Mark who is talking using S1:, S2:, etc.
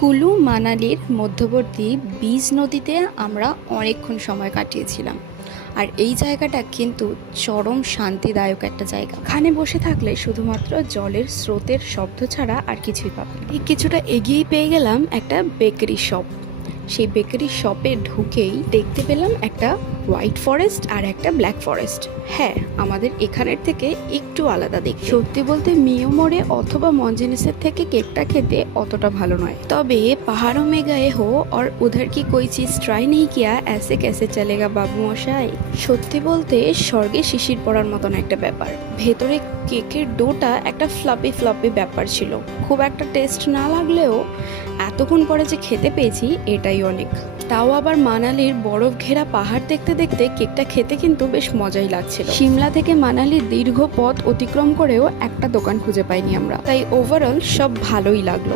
S1: কুলু মানালির মধ্যবর্তী বীজ নদীতে আমরা অনেকক্ষণ সময় কাটিয়েছিলাম। আর এই জায়গাটা কিন্তু চরম শান্তিদায়ক একটা জায়গা। এখানে বসে থাকলে শুধুমাত্র জলের স্রোতের শব্দ ছাড়া আর কিছুই পাবো। এই কিছুটা এগিয়েই পেয়ে গেলাম একটা বেকারি শপ। সেই বেকারি শপে ঢুকেই দেখতে পেলাম একটা হোয়াইট ফরেস্ট আর একটা ব্ল্যাক ফরেস্ট। হ্যাঁ আমাদের এখানের থেকে একটু আলাদা দেখি সত্যি বলতে মিয়োমরে অথবা মঞ্জিনিসের থেকে কেকটা খেতে অতটা ভালো নয়। তবে পাহাড়ো মেঘায়ে হো আর উধার কি কই চিজ ট্রাই নেই কিয়া, এসে কেসে চলেগা বাবু মশাই। সত্যি বলতে স্বর্গে শিশির পড়ার মতন একটা ব্যাপার। ভেতরে কেকের ডোটা একটা ফ্লাপি ফ্লাপি ব্যাপার ছিল। খুব একটা টেস্ট না লাগলেও এতক্ষণ পরে যে খেতে পেয়েছি, এটাই অনেক। তাও আবার মানালির বরফ ঘেরা পাহাড় দেখতে দেখতে কেকটা খেতে কিন্তু বেশ মজাই লাগছিল। সিমলা থেকে মানালির দীর্ঘ পথ অতিক্রম করেও একটা দোকান খুঁজে পাইনি আমরা। তাই ওভারঅল সব ভালোই লাগল।